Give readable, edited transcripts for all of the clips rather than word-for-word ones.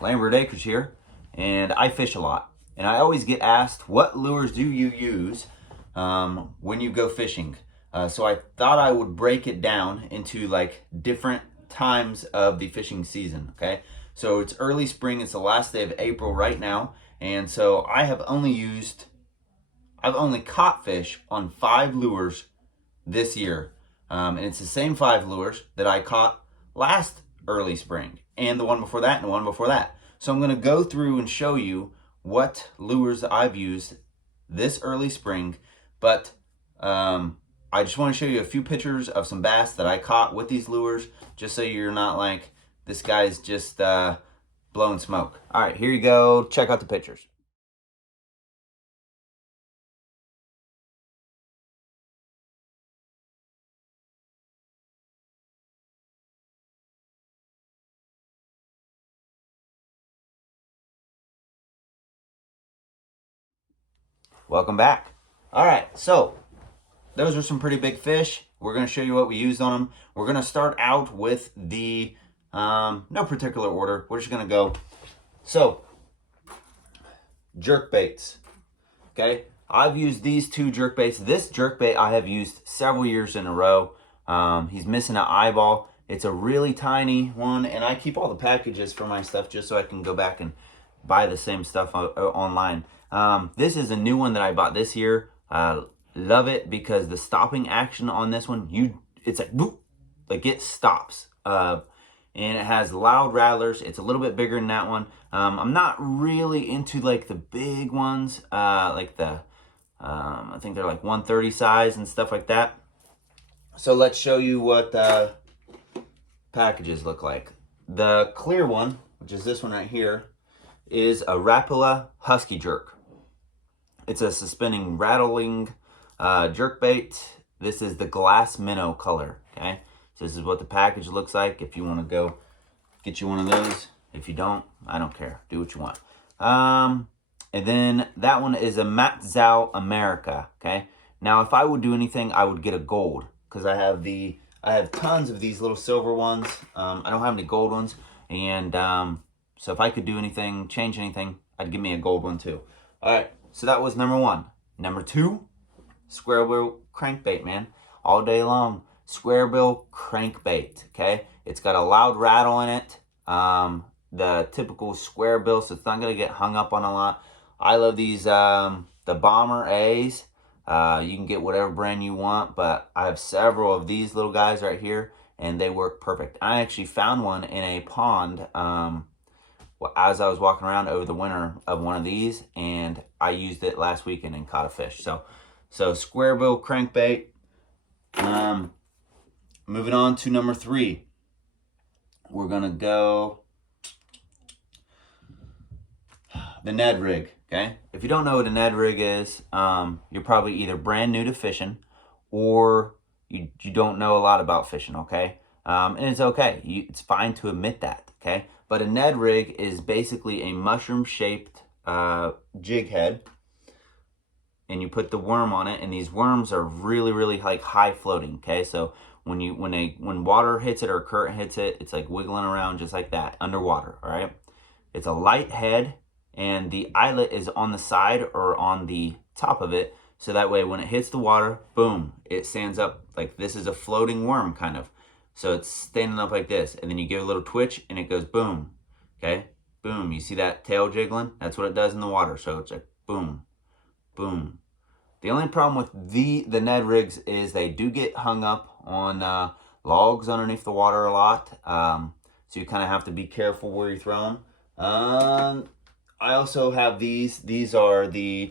Lambert Acres here, and I fish a lot. And I always get asked, what lures do you use when you go fishing? So I thought I would break it down into like different times of the fishing season, okay? So it's early spring, it's the last day of April right now, and so I've only caught fish on 5 lures this year. And it's the same 5 lures that I caught last early spring, and the one before that, and the one before that. So I'm gonna go through and show you what lures I've used this early spring, but I just wanna show you a few pictures of some bass that I caught with these lures, just so you're not like, this guy's just blowing smoke. All right, here you go, check out the pictures. Welcome back. All right, so those are some pretty big fish. We're going to show you what we used on them. We're going to start out with the, no particular order. We're just going to go. So, jerk baits. Okay, I've used these 2 jerk baits. This jerk bait I have used several years in a row. He's missing an eyeball. It's a really tiny one, and I keep all the packages for my stuff just so I can go back and buy the same stuff online. This is a new one that I bought this year. Love it because the stopping action on this one, it's like boop, like it stops. And it has loud rattlers. It's a little bit bigger than that one. I'm not really into like the big ones, like the I think they're like 130 size and stuff like that. So let's show you what packages look like. The clear one, which is this one right here, is a Rapala Husky jerk. It's a suspending rattling jerk bait. This is the glass minnow color, okay? So this is what the package looks like. If you want to go get you one of those. If you don't, I don't care. Do what you want. And then that one is a Matzau America, okay? Now, if I would do anything, I would get a gold because I have tons of these little silver ones. I don't have any gold ones. And so if I could do anything, change anything, I'd give me a gold one too. All right, so that was number 1. Number 2, square bill crankbait, man. All day long, square bill crankbait, okay? It's got a loud rattle in it. The typical square bill, so it's not gonna get hung up on a lot. I love these, the Bomber A's. You can get whatever brand you want, but I have several of these little guys right here, and they work perfect. I actually found one in a pond as I was walking around over the winter of one of these, and I used it last weekend and caught a fish. So square bill crankbait. Moving on to number 3. We're gonna go the Ned Rig, okay? If you don't know what a Ned Rig is, you're probably either brand new to fishing or you don't know a lot about fishing, okay? And it's okay. It's fine to admit that, okay? But a Ned Rig is basically a mushroom-shaped jig head, and you put the worm on it, and these worms are really, really like high floating, okay? So when water hits it or current hits it, it's like wiggling around just like that underwater, all right? It's a light head, and the eyelet is on the side or on the top of it, so that way when it hits the water, boom, it stands up like this is a floating worm kind of. So it's standing up like this, and then you give it a little twitch, and it goes boom, okay? Boom, you see that tail jiggling? That's what it does in the water, so it's like boom, boom. The only problem with the Ned Rigs is they do get hung up on logs underneath the water a lot, so you kind of have to be careful where you throw them. I also have these. These are the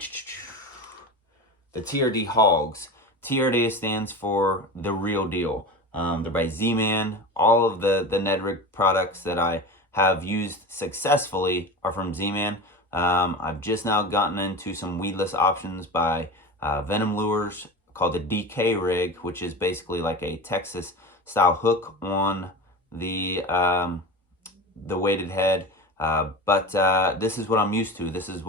TRD hogs. TRD stands for the real deal. They're by Z-Man. All of the Ned Rig products that I have used successfully are from Z-Man. I've just now gotten into some weedless options by Venom Lures called the DK Rig, which is basically like a Texas style hook on the weighted head. But this is what I'm used to. This is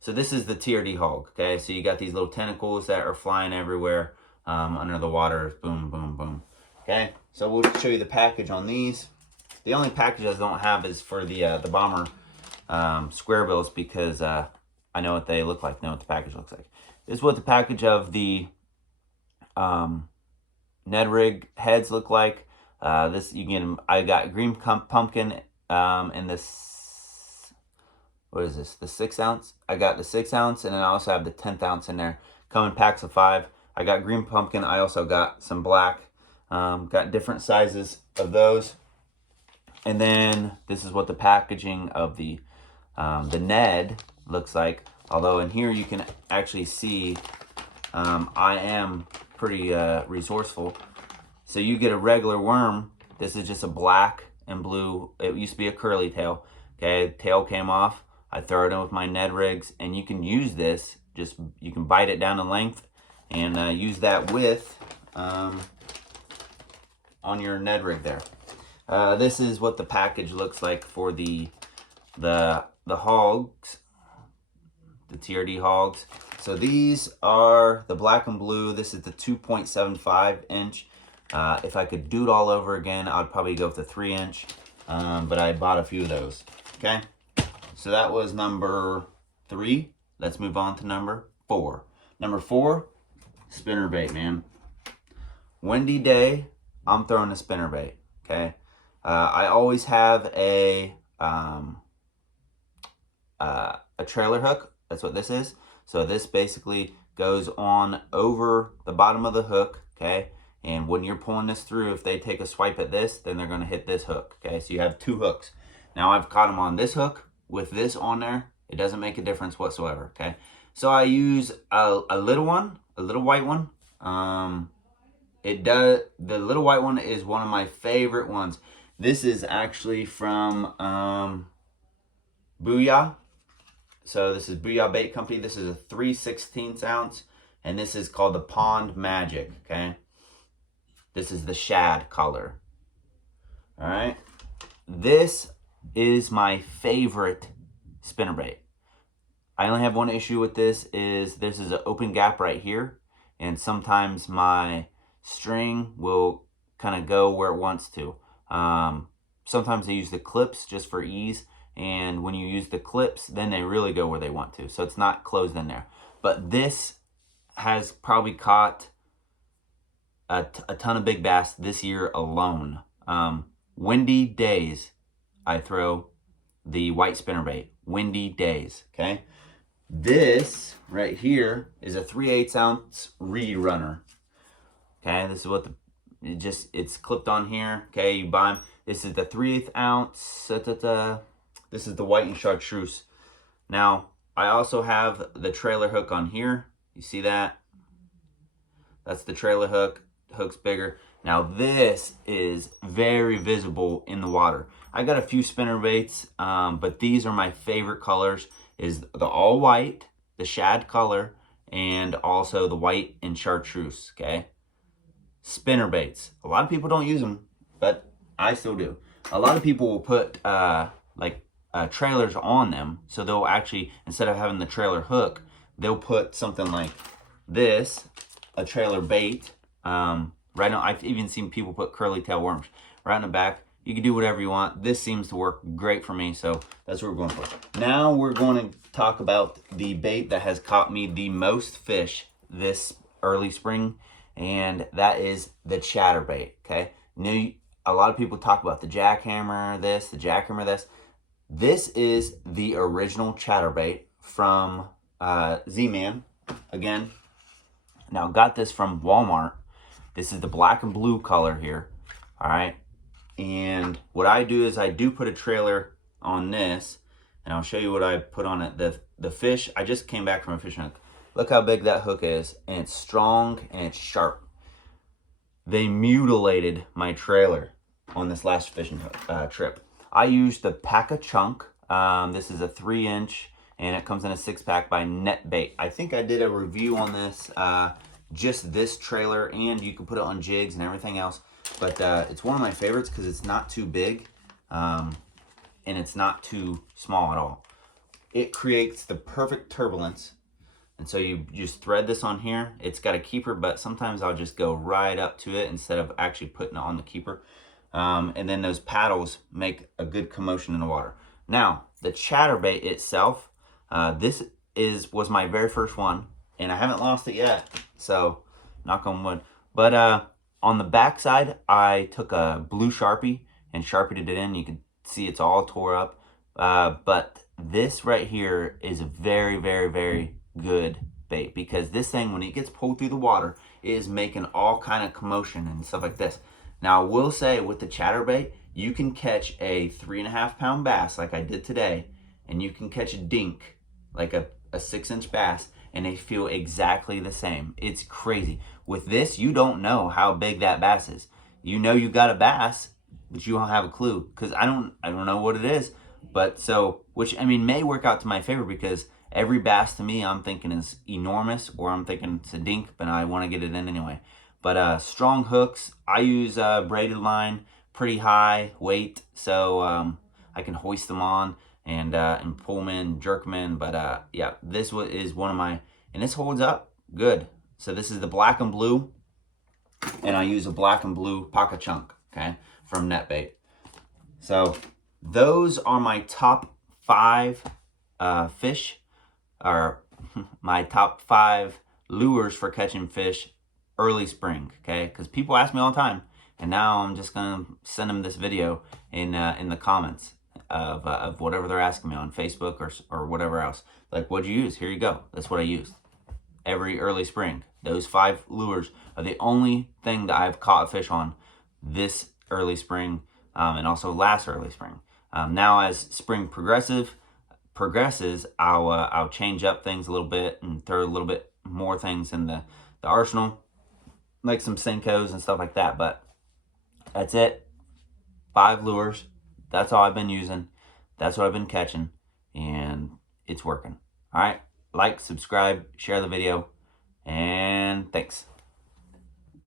so this is the TRD hog, okay? So you got these little tentacles that are flying everywhere under the water. Boom, boom, boom. Okay, so we'll show you the package on these. The only package I don't have is for the bomber square bills, because I know what they look like, know what the package looks like. This is what the package of the Ned Rig heads look like. This you can. I got green pumpkin in this. What is this? The 6 ounce. I got the 6 ounce, and then I also have the 10th ounce in there. Come in packs of 5. I got green pumpkin. I also got some black. Got different sizes of those. And then this is what the packaging of the Ned looks like. Although in here you can actually see I am pretty resourceful. So you get a regular worm. This is just a black and blue. It used to be a curly tail. Okay, tail came off. I throw it in with my Ned Rigs, and you can use this. Just you can bite it down in length and use that with on your Ned Rig there. This is what the package looks like for the hogs, the TRD hogs. So these are the black and blue. This is the 2.75 inch. If I could do it all over again, I'd probably go with the 3 inch. But I bought a few of those. Okay, so that was number 3. Let's move on to number 4. Number 4, spinnerbait, man. Windy day, I'm throwing a spinnerbait. Okay, I always have a trailer hook. That's what this is. So this basically goes on over the bottom of the hook. Okay, and when you're pulling this through, if they take a swipe at this, then they're going to hit this hook. Okay, so you have 2 hooks. Now I've caught them on this hook with this on there. It doesn't make a difference whatsoever. Okay, so I use a little one, a little white one. The little white one is one of my favorite ones. This is actually from Booyah. So this is Booyah Bait Company. This is a 3/16 ounce, and this is called the Pond Magic. Okay, this is the shad color. All right, this is my favorite spinnerbait. I only have one issue with this is an open gap right here, and sometimes my string will kind of go where it wants to. Sometimes I use the clips just for ease, and when you use the clips, then they really go where they want to, so it's not closed in there. But this has probably caught a ton of big bass this year alone. Windy days, I throw the white spinnerbait. Windy days. Okay, this right here is a 3/8 ounce reed runner. Okay, this is what it's clipped on here. Okay, you buy them. This is the 3/8 ounce. This is the white and chartreuse. Now I also have the trailer hook on here. You see that? That's the trailer hook. Hook's bigger. Now this is very visible in the water. I got a few spinnerbaits, but these are my favorite colors. Is the all white, the shad color, and also the white and chartreuse. Okay, spinnerbaits. A lot of people don't use them, but I still do. A lot of people will put trailers on them, so they'll actually, instead of having the trailer hook, they'll put something like this, a trailer bait. Right now, I've even seen people put curly tail worms right in the back. You can do whatever you want. This seems to work great for me, so that's what we're going for. Now we're going to talk about the bait that has caught me the most fish this early spring, and that is the chatterbait. Okay, now a lot of people talk about the jackhammer this, the jackhammer this. This is the original chatterbait from Z-Man. Again, now got this from Walmart. This is the black and blue color here. All right. And what I do is I do put a trailer on this, and I'll show you what I put on it. The fish, I just came back from a fishing hook. Look how big that hook is, and it's strong and it's sharp. They mutilated my trailer on this last fishing hook, trip. I used the Pack-A-Chunk. This is a 3-inch, and it comes in a 6-pack by Net Bait. I think I did a review on this, just this trailer, and you can put it on jigs and everything else. But it's one of my favorites because it's not too big, and it's not too small at all. It creates the perfect turbulence. And so you just thread this on here. It's got a keeper, but sometimes I'll just go right up to it instead of actually putting it on the keeper. And then those paddles make a good commotion in the water. Now, the Chatterbait itself, this was my very first one, and I haven't lost it yet, so knock on wood. But on the back side, I took a blue Sharpie and Sharpied it in. You can see it's all tore up. But this right here is a very, very, very good bait, because this thing, when it gets pulled through the water, it is making all kind of commotion and stuff like this. Now, I will say with the Chatterbait, you can catch a 3.5 pound bass like I did today, and you can catch a dink, like a 6-inch bass, and they feel exactly the same. It's crazy. With this, you don't know how big that bass is. You know you got a bass, but you don't have a clue, because I don't know what it is. But so, which, I mean, may work out to my favor, because every bass to me I'm thinking is enormous, or I'm thinking it's a dink, but I want to get it in anyway. But strong hooks, I use braided line, pretty high weight, so I can hoist them on and pull them in, jerk them in. But yeah, this is one of my, and this holds up good. So this is the black and blue, and I use a black and blue pocket chunk, okay, from Netbait. So those are my top 5 fish, or my top 5 lures for catching fish early spring, okay? Because people ask me all the time, and now I'm just gonna send them this video in the comments of whatever they're asking me on Facebook or whatever else. Like, what'd you use? Here you go. That's what I used every early spring. Those 5 lures are the only thing that I've caught a fish on this early spring, and also last early spring. Now, as spring progresses, I'll change up things a little bit and throw a little bit more things in the arsenal, like some Senkos and stuff like that. But that's it. 5 lures. That's all I've been using. That's what I've been catching, and it's working. All right. Like, subscribe, share the video, and thanks.